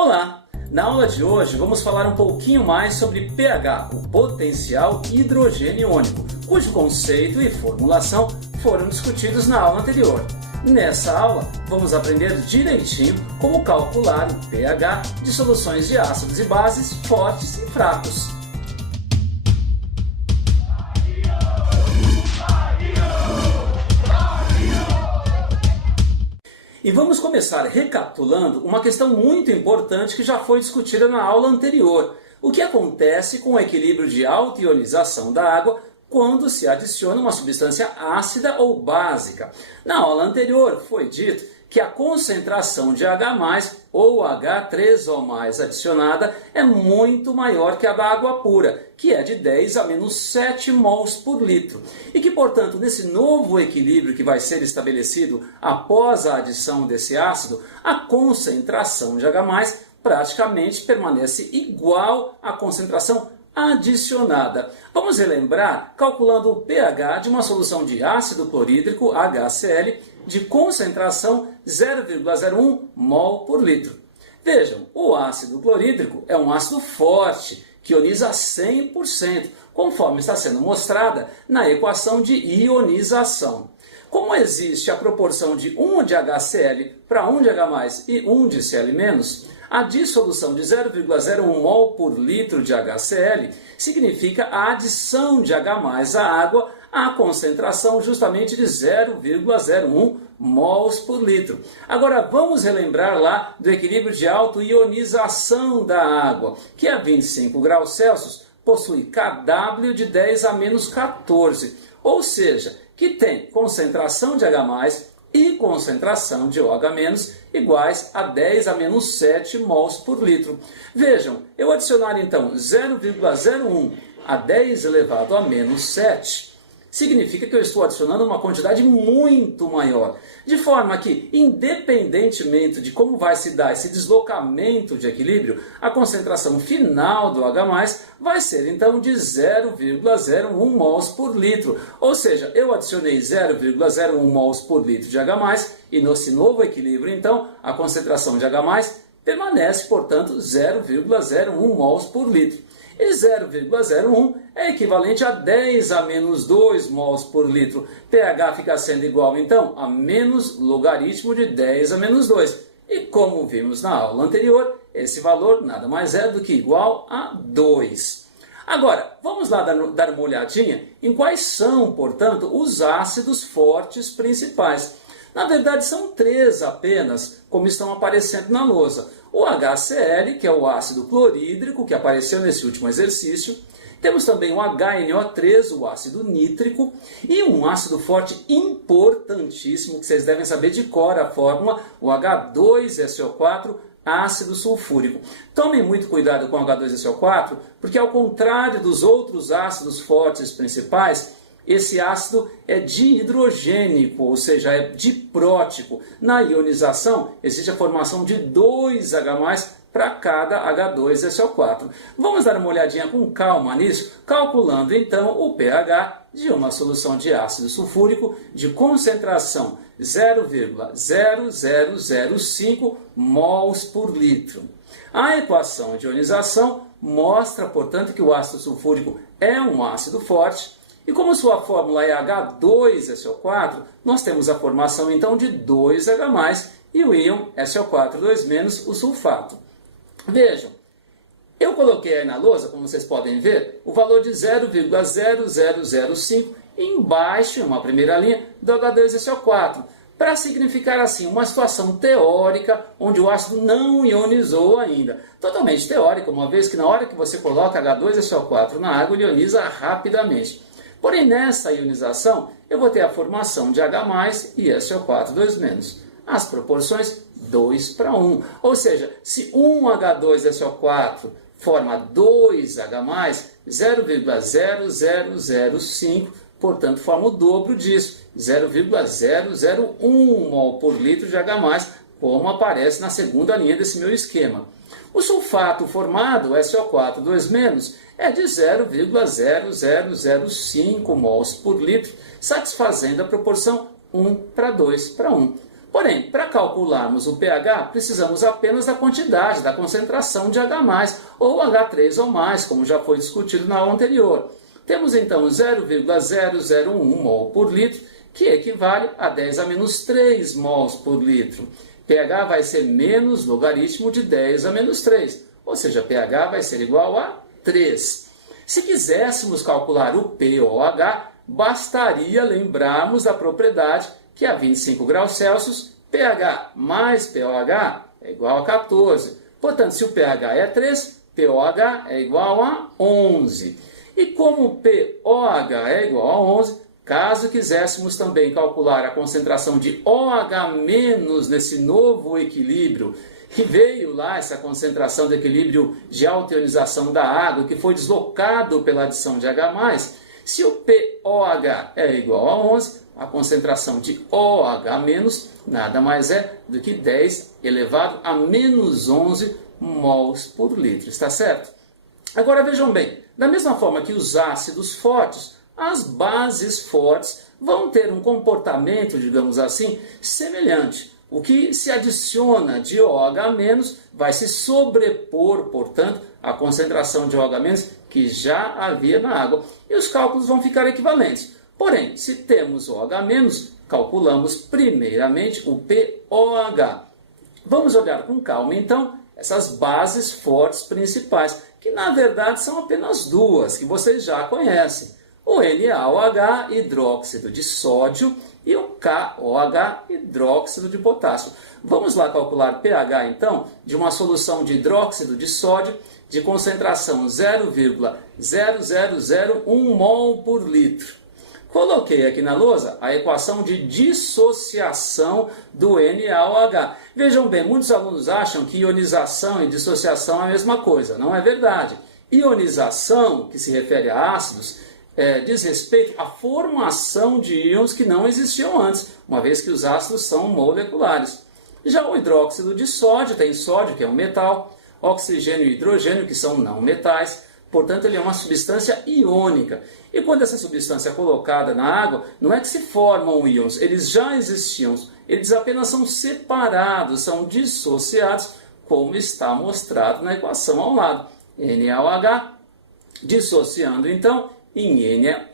Olá! Na aula de hoje vamos falar um pouquinho mais sobre pH, o potencial hidrogênio iônico, cujo conceito e formulação foram discutidos na aula anterior. Nessa aula vamos aprender direitinho como calcular o pH de soluções de ácidos e bases fortes e fracos. E vamos começar recapitulando uma questão muito importante que já foi discutida na aula anterior. O que acontece com o equilíbrio de autoionização da água quando se adiciona uma substância ácida ou básica? Na aula anterior foi dito que a concentração de H+, ou H3O+, adicionada é muito maior que a da água pura, que é de 10 a menos 7 mols por litro. E que, portanto, nesse novo equilíbrio que vai ser estabelecido após a adição desse ácido, a concentração de H+, praticamente permanece igual à concentração adicionada. Vamos relembrar calculando o pH de uma solução de ácido clorídrico, HCl, de concentração 0,01 mol por litro. Vejam, o ácido clorídrico é um ácido forte, que ioniza 100%, conforme está sendo mostrada na equação de ionização. Como existe a proporção de 1 de HCl para 1 de H+, e 1 de Cl-, a dissolução de 0,01 mol por litro de HCl significa a adição de H+ à água à concentração justamente de 0,01 mols por litro. Agora vamos relembrar lá do equilíbrio de autoionização da água, que a 25 graus Celsius possui Kw de 10 a menos 14, ou seja, que tem concentração de H+ e concentração de OH- iguais a 10 a menos 7 mols por litro. Vejam, eu adicionar então 0,01 a 10 elevado a menos 7, significa que eu estou adicionando uma quantidade muito maior. De forma que, independentemente de como vai se dar esse deslocamento de equilíbrio, a concentração final do H+, vai ser então de 0,01 mols por litro. Ou seja, eu adicionei 0,01 mols por litro de H+, e nesse novo equilíbrio, então, a concentração de H+, permanece, portanto, 0,01 mols por litro. E 0,01 é equivalente a 10 a menos 2 mols por litro. pH fica sendo igual, então, a menos logaritmo de 10 a menos 2. E como vimos na aula anterior, esse valor nada mais é do que igual a 2. Agora, vamos lá dar uma olhadinha em quais são, portanto, os ácidos fortes principais. Na verdade, são 3 apenas, como estão aparecendo na lousa. O HCl, que é o ácido clorídrico, que apareceu nesse último exercício. Temos também o HNO3, o ácido nítrico. E um ácido forte importantíssimo, que vocês devem saber de cor a fórmula, o H2SO4, ácido sulfúrico. Tomem muito cuidado com o H2SO4, porque ao contrário dos outros ácidos fortes principais, esse ácido é dihidrogênico, ou seja, é diprótico. Na ionização, existe a formação de 2 H+ para cada H2SO4. Vamos dar uma olhadinha com calma nisso, calculando então o pH de uma solução de ácido sulfúrico de concentração 0,0005 mols por litro. A equação de ionização mostra, portanto, que o ácido sulfúrico é um ácido forte. E como sua fórmula é H2SO4, nós temos a formação então de 2H+, e o íon SO4 2-, o sulfato. Vejam, eu coloquei aí na lousa, como vocês podem ver, o valor de 0,0005 embaixo, em uma primeira linha, do H2SO4, para significar assim uma situação teórica onde o ácido não ionizou ainda. Totalmente teórica, uma vez que na hora que você coloca H2SO4 na água, ele ioniza rapidamente. Porém, nessa ionização, eu vou ter a formação de H+ e SO4 2-. As proporções 2 para 1. Ou seja, se um H2SO4 forma 2H+, 0,0005, portanto, forma o dobro disso, 0,001 mol por litro de H+, como aparece na segunda linha desse meu esquema. O sulfato formado, SO4 2-, é de 0,0005 mols por litro, satisfazendo a proporção 1 para 2 para 1. Porém, para calcularmos o pH, precisamos apenas da quantidade, da concentração de H+, ou H3 ou mais, como já foi discutido na aula anterior. Temos então 0,001 mol por litro, que equivale a 10 a menos 3 mols por litro. pH vai ser menos logaritmo de 10 a menos 3, ou seja, pH vai ser igual a 3. Se quiséssemos calcular o pOH, bastaria lembrarmos da propriedade que a 25 graus Celsius, pH mais pOH é igual a 14. Portanto, se o pH é 3, pOH é igual a 11. E como o pOH é igual a 11, caso quiséssemos também calcular a concentração de OH- nesse novo equilíbrio, que veio lá, essa concentração de equilíbrio de altionização da água, que foi deslocado pela adição de H+, se o pOH é igual a 11, a concentração de OH- nada mais é do que 10 elevado a menos 11 mols por litro, está certo? Agora vejam bem, da mesma forma que os ácidos fortes, as bases fortes vão ter um comportamento, digamos assim, semelhante. O que se adiciona de OH- vai se sobrepor, portanto, à concentração de OH- que já havia na água. E os cálculos vão ficar equivalentes. Porém, se temos OH-, calculamos primeiramente o pOH. Vamos olhar com calma, então, essas bases fortes principais, que na verdade são apenas duas, que vocês já conhecem. O NaOH, hidróxido de sódio, e o KOH, hidróxido de potássio. Vamos lá calcular pH, então, de uma solução de hidróxido de sódio de concentração 0,0001 mol por litro. Coloquei aqui na lousa a equação de dissociação do NaOH. Vejam bem, muitos alunos acham que ionização e dissociação é a mesma coisa. Não é verdade. Ionização, que se refere a ácidos, diz respeito à formação de íons que não existiam antes, uma vez que os ácidos são moleculares. Já o hidróxido de sódio tem sódio, que é um metal, oxigênio e hidrogênio, que são não metais. Portanto, ele é uma substância iônica. E quando essa substância é colocada na água, não é que se formam íons, eles já existiam. Eles apenas são separados, são dissociados, como está mostrado na equação ao lado. NaOH, dissociando então em Na+,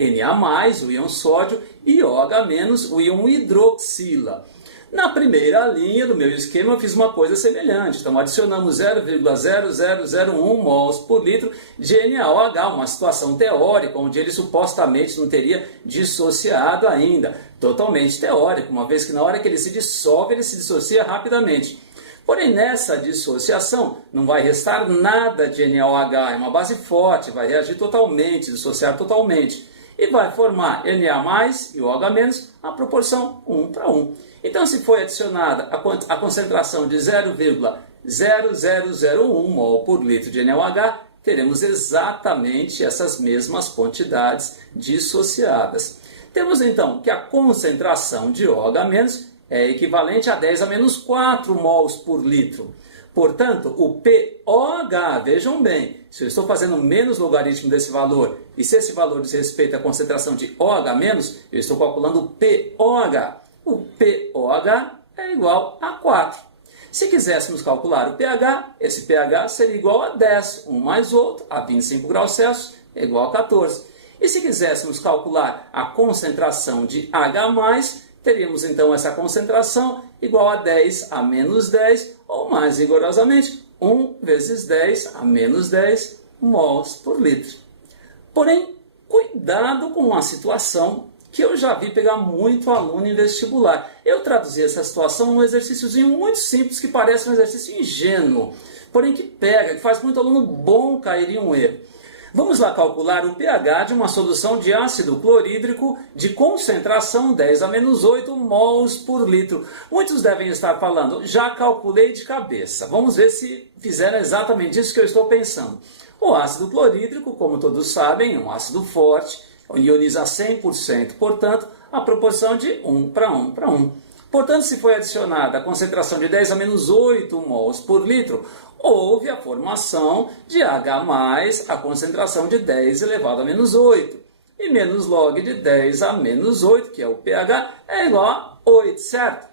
o íon sódio, e OH-, o íon hidroxila. Na primeira linha do meu esquema eu fiz uma coisa semelhante, então adicionamos 0,0001 mols por litro de NaOH, uma situação teórica, onde ele supostamente não teria dissociado ainda, totalmente teórico, uma vez que na hora que ele se dissocia rapidamente. Porém, nessa dissociação não vai restar nada de NaOH, é uma base forte, vai reagir totalmente, dissociar totalmente. E vai formar Na+, e OH- a proporção 1 para 1. Então, se foi adicionada a concentração de 0,0001 mol por litro de NaOH, teremos exatamente essas mesmas quantidades dissociadas. Temos então que a concentração de OH- é equivalente a 10 a menos 4 mols por litro. Portanto, o pOH, vejam bem, se eu estou fazendo menos logaritmo desse valor, e se esse valor diz respeito à concentração de OH-, eu estou calculando o pOH. O pOH é igual a 4. Se quiséssemos calcular o pH, esse pH seria igual a 10, um mais o outro, a 25 graus Celsius, é igual a 14. E se quiséssemos calcular a concentração de H+, teríamos então essa concentração igual a 10 a menos 10, ou mais rigorosamente, 1 vezes 10 a menos 10 mols por litro. Porém, cuidado com uma situação que eu já vi pegar muito aluno em vestibular. Eu traduzi essa situação num exercíciozinho muito simples, que parece um exercício ingênuo, porém que pega, que faz muito aluno bom cair em um erro. Vamos lá calcular o pH de uma solução de ácido clorídrico de concentração 10 a menos 8 mols por litro. Muitos devem estar falando, já calculei de cabeça. Vamos ver se fizeram exatamente isso que eu estou pensando. O ácido clorídrico, como todos sabem, é um ácido forte, ioniza 100%, portanto, a proporção de 1 para 1 para 1. Portanto, se foi adicionada a concentração de 10 a menos 8 mols por litro, houve a formação de H+, a concentração de 10 elevado a menos 8. E menos log de 10 a menos 8, que é o pH, é igual a 8, certo?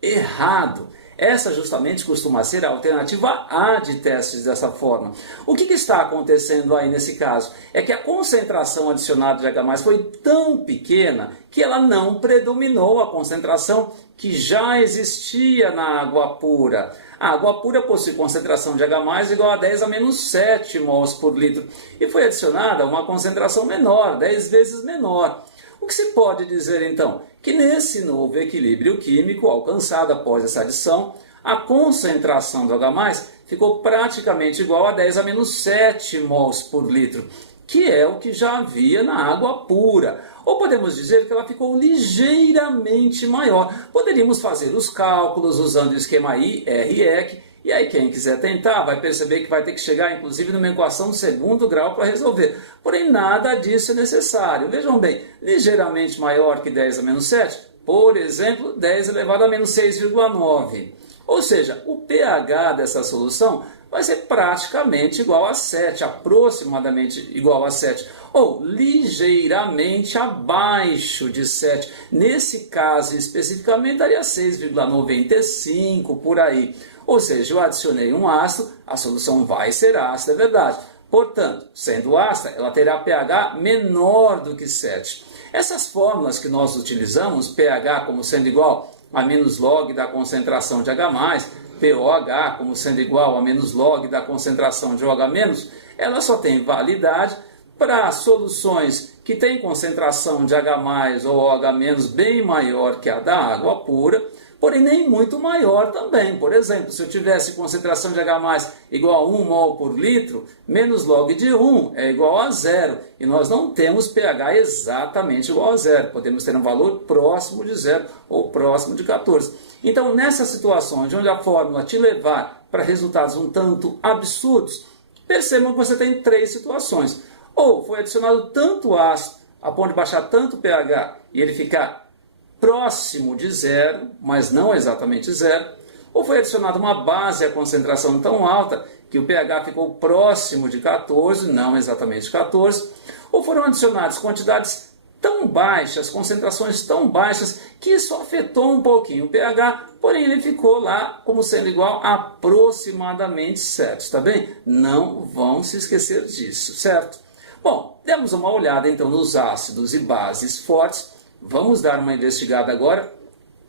errado. Essa justamente costuma ser a alternativa A de testes dessa forma. O que está acontecendo aí nesse caso? É que a concentração adicionada de H+ foi tão pequena que ela não predominou a concentração que já existia na água pura. A água pura possui concentração de H+ igual a 10 a menos 7 mols por litro e foi adicionada uma concentração menor, 10 vezes menor. O que se pode dizer então? Que nesse novo equilíbrio químico alcançado após essa adição, a concentração do H+ ficou praticamente igual a 10 a menos 7 mols por litro, que é o que já havia na água pura. Ou podemos dizer que ela ficou ligeiramente maior. Poderíamos fazer os cálculos usando o esquema IREC, e aí quem quiser tentar vai perceber que vai ter que chegar inclusive numa equação de segundo grau para resolver. Porém nada disso é necessário. Vejam bem, ligeiramente maior que 10 a menos 7, por exemplo, 10 elevado a menos 6,9. Ou seja, o pH dessa solução vai ser praticamente igual a 7, aproximadamente igual a 7, ou ligeiramente abaixo de 7. Nesse caso especificamente daria 6,95 por aí. Ou seja, eu adicionei um ácido, a solução vai ser ácida, é verdade. Portanto, sendo ácida, ela terá pH menor do que 7. Essas fórmulas que nós utilizamos, pH como sendo igual a menos log da concentração de H+, pOH como sendo igual a menos log da concentração de OH-, ela só tem validade para soluções que têm concentração de H+ ou OH- bem maior que a da água pura, porém nem muito maior também. Por exemplo, se eu tivesse concentração de H+ igual a 1 mol por litro, menos log de 1 é igual a 0. E nós não temos pH exatamente igual a 0. Podemos ter um valor próximo de 0 ou próximo de 14. Então, nessas situações onde a fórmula te levar para resultados um tanto absurdos, percebam que você tem três situações. Ou foi adicionado tanto ácido a ponto de baixar tanto o pH e ele ficar próximo de 0, mas não exatamente 0, ou foi adicionada uma base a concentração tão alta que o pH ficou próximo de 14, não exatamente 14, ou foram adicionadas quantidades tão baixas, concentrações tão baixas, que isso afetou um pouquinho o pH, porém ele ficou lá como sendo igual a aproximadamente 7, tá bem? Não vão se esquecer disso, certo? Bom, demos uma olhada então nos ácidos e bases fortes. Vamos dar uma investigada agora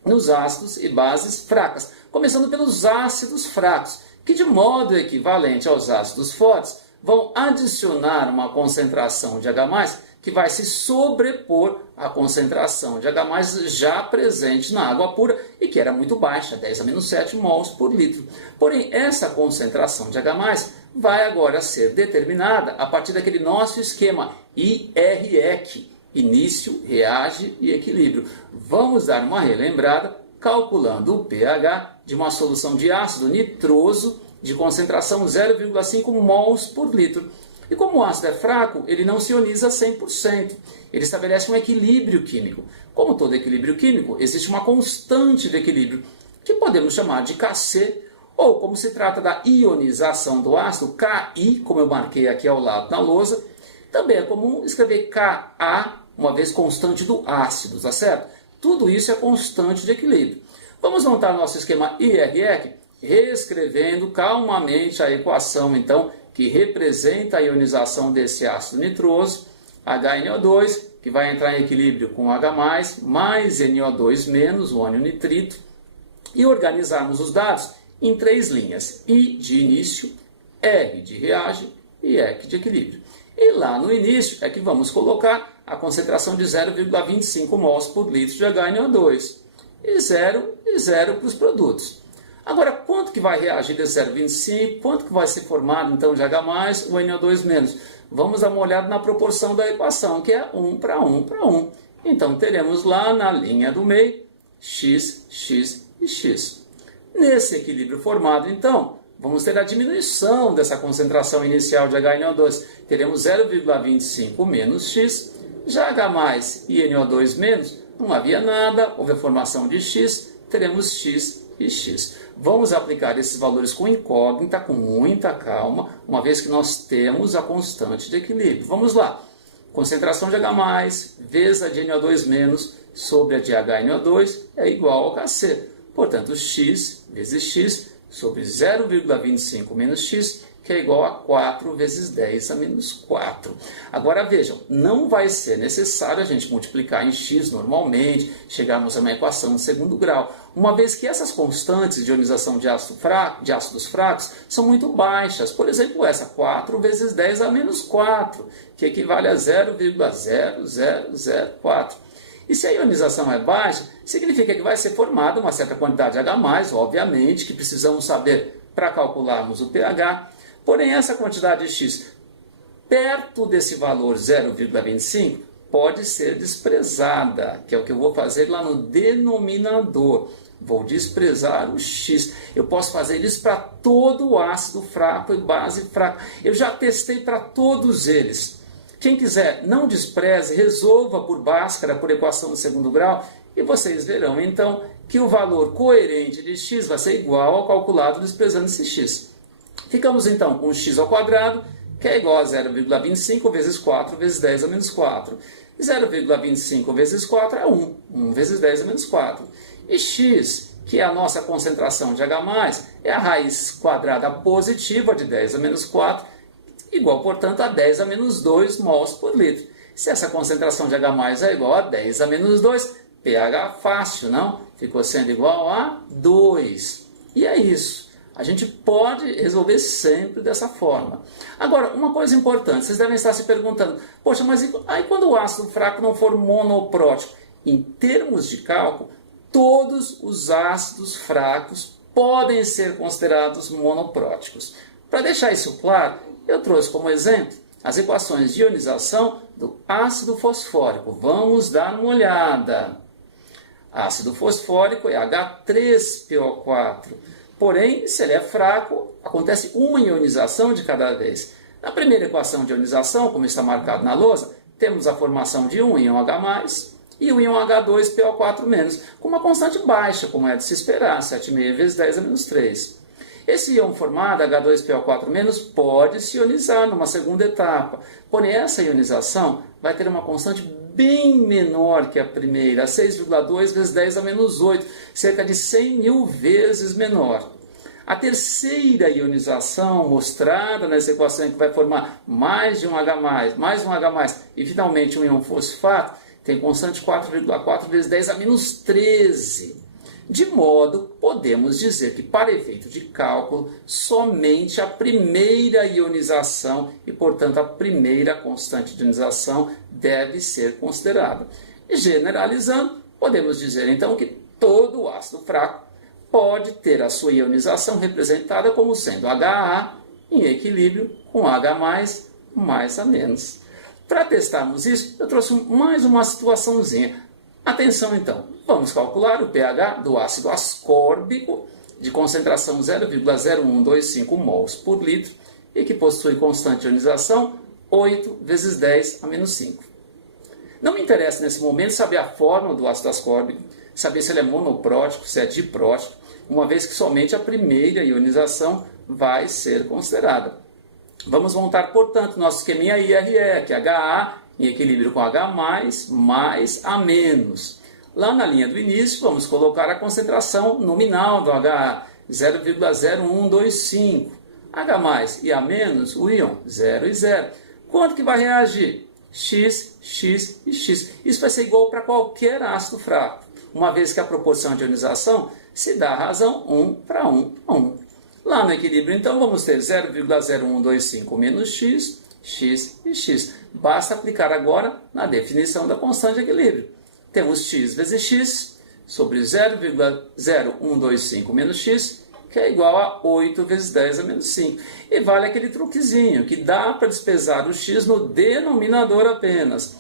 nos ácidos e bases fracas, começando pelos ácidos fracos, que de modo equivalente aos ácidos fortes vão adicionar uma concentração de H+, que vai se sobrepor à concentração de H+ já presente na água pura e que era muito baixa, 10 a menos 7 mols por litro. Porém, essa concentração de H+ vai agora ser determinada a partir daquele nosso esquema IREC, início, reage e equilíbrio. Vamos dar uma relembrada calculando o pH de uma solução de ácido nitroso de concentração 0,5 mols por litro. E como o ácido é fraco, ele não se ioniza 100%. Ele estabelece um equilíbrio químico. Como todo equilíbrio químico, existe uma constante de equilíbrio, que podemos chamar de Kc, ou como se trata da ionização do ácido, Ki, como eu marquei aqui ao lado na lousa, também é comum escrever Ka, uma vez constante do ácido, tá certo? Tudo isso é constante de equilíbrio. Vamos montar nosso esquema IREC, reescrevendo calmamente a equação, então, que representa a ionização desse ácido nitroso, HNO2, que vai entrar em equilíbrio com H+, mais NO2-, o ânion nitrito, e organizarmos os dados em três linhas, I de início, R de reage e EC de equilíbrio. E lá no início é que vamos colocar a concentração de 0,25 mols por litro de HNO2, e 0 para os produtos. Agora, quanto que vai reagir desse 0,25? Quanto que vai ser formado, então, de H+, o NO2-? Vamos dar uma olhada na proporção da equação, que é 1 para 1 para 1. Então, teremos lá na linha do meio, X, X e X. Nesse equilíbrio formado, então, vamos ter a diminuição dessa concentração inicial de HNO2. Teremos 0,25 menos X, já H+, e NO2-, não havia nada, houve a formação de X, teremos X e X. Vamos aplicar esses valores com incógnita, com muita calma, uma vez que nós temos a constante de equilíbrio. Vamos lá. Concentração de H+, vezes a de NO2- sobre a de HNO2 é igual ao Kc. Portanto, x vezes x sobre 0,25 menos x, que é igual a 4 vezes 10 a menos 4. Agora vejam, não vai ser necessário a gente multiplicar em x normalmente, chegarmos a uma equação de segundo grau, uma vez que essas constantes de ionização de ácidos fracos são muito baixas. Por exemplo, essa 4 vezes 10 a menos 4, que equivale a 0,0004. E se a ionização é baixa, significa que vai ser formada uma certa quantidade de H+, obviamente, que precisamos saber para calcularmos o pH. Porém, essa quantidade de x perto desse valor 0,25 pode ser desprezada, que é o que eu vou fazer lá no denominador. Vou desprezar o x. Eu posso fazer isso para todo o ácido fraco e base fraca. Eu já testei para todos eles. Quem quiser, não despreze, resolva por Bhaskara, por equação de segundo grau, e vocês verão, então, que o valor coerente de x vai ser igual ao calculado desprezando esse x. Ficamos, então, com x ao quadrado, que é igual a 0,25 vezes 4 vezes 10 a menos 4. 0,25 vezes 4 é 1. 1 vezes 10 a menos 4. E x, que é a nossa concentração de H+, é a raiz quadrada positiva de 10 a menos 4, igual, portanto, a 10 a menos 2 mols por litro. Se essa concentração de H+ é igual a 10 a menos 2, pH fácil, não? Ficou sendo igual a 2. E é isso. A gente pode resolver sempre dessa forma. Agora, uma coisa importante, vocês devem estar se perguntando, poxa, mas aí quando o ácido fraco não for monoprótico? Em termos de cálculo, todos os ácidos fracos podem ser considerados monopróticos. Para deixar isso claro, eu trouxe como exemplo as equações de ionização do ácido fosfórico. Vamos dar uma olhada. Ácido fosfórico é H3PO4. Porém, se ele é fraco, acontece uma ionização de cada vez. Na primeira equação de ionização, como está marcado na lousa, temos a formação de um íon H+, e o íon H2PO4-, com uma constante baixa, como é de se esperar, 7,5 vezes 10 a menos 3. Esse íon formado, H2PO4-, pode se ionizar numa segunda etapa, porém essa ionização vai ter uma constante bem menor que a primeira, 6,2 vezes 10 a menos 8, cerca de 100 mil vezes menor. A terceira ionização mostrada nessa equação, que vai formar mais de um H+, mais um H+, e finalmente um íon fosfato, tem constante 4,4 vezes 10 a menos 13. De modo, podemos dizer que, para efeito de cálculo, somente a primeira ionização e, portanto, a primeira constante de ionização deve ser considerada. E, generalizando, podemos dizer, então, que todo ácido fraco pode ter a sua ionização representada como sendo HA em equilíbrio com H+, mais a menos. Para testarmos isso, eu trouxe mais uma situaçãozinha. Atenção então, vamos calcular o pH do ácido ascórbico de concentração 0,0125 mols por litro e que possui constante de ionização 8 vezes 10 a menos 5. Não me interessa nesse momento saber a fórmula do ácido ascórbico, saber se ele é monoprótico, se é diprótico, uma vez que somente a primeira ionização vai ser considerada. Vamos montar, portanto, nosso esqueminha IRE, que é HA em equilíbrio com H+, mais A-. Lá na linha do início, vamos colocar a concentração nominal do HA, 0,0125. H+ e A-, o íon, 0 e 0. Quanto que vai reagir? X, X e X. Isso vai ser igual para qualquer ácido fraco, uma vez que a proporção de ionização se dá a razão 1 para 1 a 1. Lá no equilíbrio, então, vamos ter 0,0125 menos X, X e X. Basta aplicar agora na definição da constante de equilíbrio. Temos X vezes X sobre 0,0125 menos X, que é igual a 8 vezes 10 a menos 5. E vale aquele truquezinho, que dá para despesar o X no denominador apenas.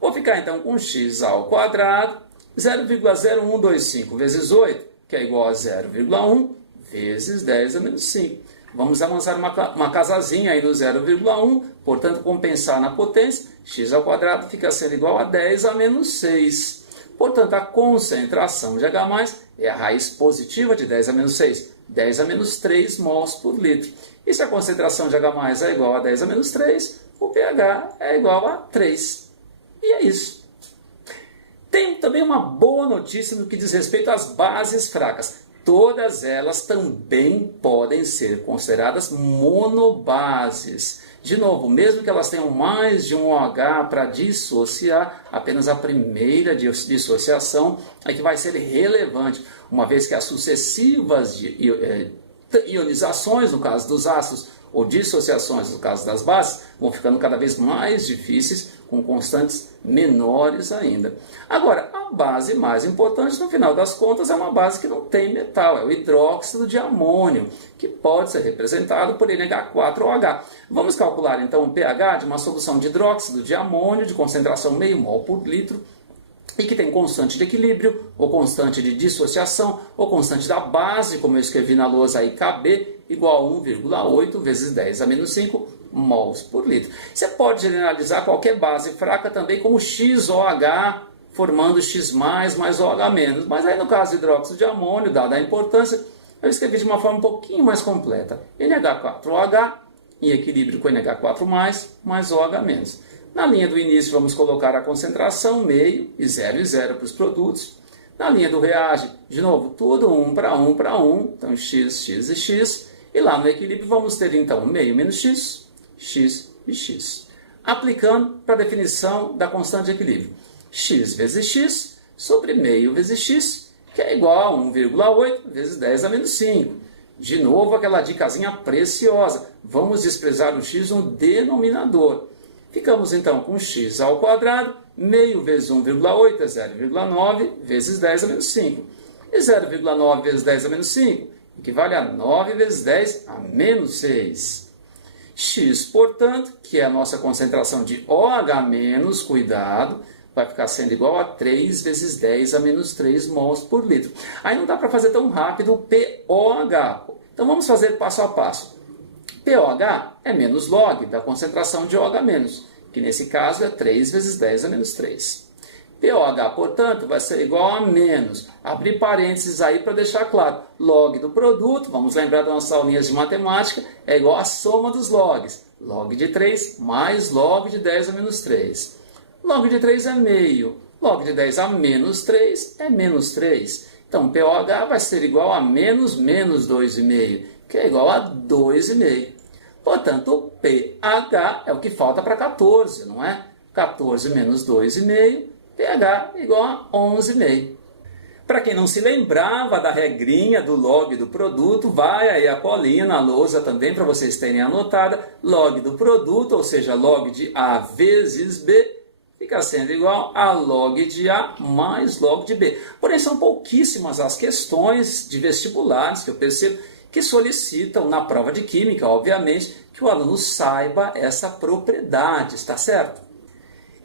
Vou ficar então com X ao quadrado, 0,0125 vezes 8, que é igual a 0,1 vezes 10 a menos 5. Vamos avançar uma casazinha aí no 0,1, portanto, compensar na potência, x ao quadrado fica sendo igual a 10 a menos 6. Portanto, a concentração de H+, é a raiz positiva de 10 a menos 6, 10 a menos 3 mols por litro. E se a concentração de H+ é igual a 10 a menos 3, o pH é igual a 3. E é isso. Tem também uma boa notícia no que diz respeito às bases fracas. Todas elas também podem ser consideradas monobases. De novo, mesmo que elas tenham mais de um OH para dissociar, apenas a primeira dissociação é que vai ser relevante, uma vez que as sucessivas ionizações, no caso dos ácidos, ou dissociações, no caso das bases, vão ficando cada vez mais difíceis, com constantes menores ainda. Agora, a base mais importante, no final das contas, é uma base que não tem metal, é o hidróxido de amônio, que pode ser representado por NH4OH. Vamos calcular então o pH de uma solução de hidróxido de amônio de concentração meio mol por litro, e que tem constante de equilíbrio, ou constante de dissociação, ou constante da base, como eu escrevi na lousa aí, Kb, igual a 1,8 vezes 10 a menos 5 mols por litro. Você pode generalizar qualquer base fraca também como XOH, formando X+, mais OH-, mas aí no caso do hidróxido de amônio, dada a importância, eu escrevi de uma forma um pouquinho mais completa. NH4OH, em equilíbrio com NH4+, mais OH-. Na linha do início, vamos colocar a concentração, meio, e 0 para os produtos. Na linha do reage, de novo, tudo 1 para 1 para 1, então x, x e x. E lá no equilíbrio, vamos ter então meio menos x, x e x. Aplicando para a definição da constante de equilíbrio. X vezes x sobre meio vezes x, que é igual a 1,8 vezes 10 a menos 5. De novo, aquela dicasinha preciosa. Vamos desprezar o x no denominador. Ficamos então com x ao quadrado, meio vezes 1,8 é 0,9 vezes 10 a menos 5. E 0,9 vezes 10 a menos 5 equivale a 9 vezes 10 a menos 6. X, portanto, que é a nossa concentração de OH-, cuidado, vai ficar sendo igual a 3 vezes 10 a menos 3 mols por litro. Aí não dá para fazer tão rápido o POH. Então vamos fazer passo a passo. POH é menos log da concentração de OH-, que nesse caso é 3 vezes 10 a menos 3. POH, portanto, vai ser igual a menos. Abrir parênteses aí para deixar claro. Log do produto, vamos lembrar das nossas aulinhas de matemática, é igual à soma dos logs. Log de 3 mais log de 10 a menos 3. Log de 3 é meio. Log de 10 a menos 3 é menos 3. Então, POH vai ser igual a menos 2,5, que é igual a 2,5. Portanto, o pH é o que falta para 14, não é? 14 menos 2,5, pH igual a 11,5. Para quem não se lembrava da regrinha do log do produto, vai aí a colinha na lousa também para vocês terem anotada. Log do produto, ou seja, log de A vezes B, fica sendo igual a log de A mais log de B. Porém, são pouquíssimas as questões de vestibulares que eu percebo que solicitam na prova de Química, obviamente, que o aluno saiba essa propriedade, está certo?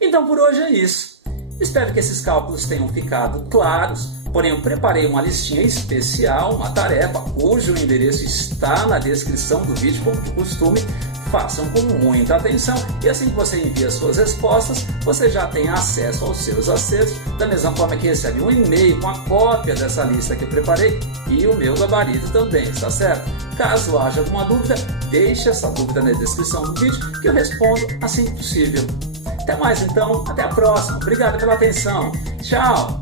Então, por hoje é isso. Espero que esses cálculos tenham ficado claros, porém eu preparei uma listinha especial, uma tarefa, cujo endereço está na descrição do vídeo, como de costume. Façam com muita atenção e assim que você envia suas respostas, você já tem acesso aos seus acertos, da mesma forma que recebe um e-mail com a cópia dessa lista que eu preparei e o meu gabarito também, está certo? Caso haja alguma dúvida, deixe essa dúvida na descrição do vídeo que eu respondo assim que possível. Até mais então, até a próxima. Obrigado pela atenção. Tchau!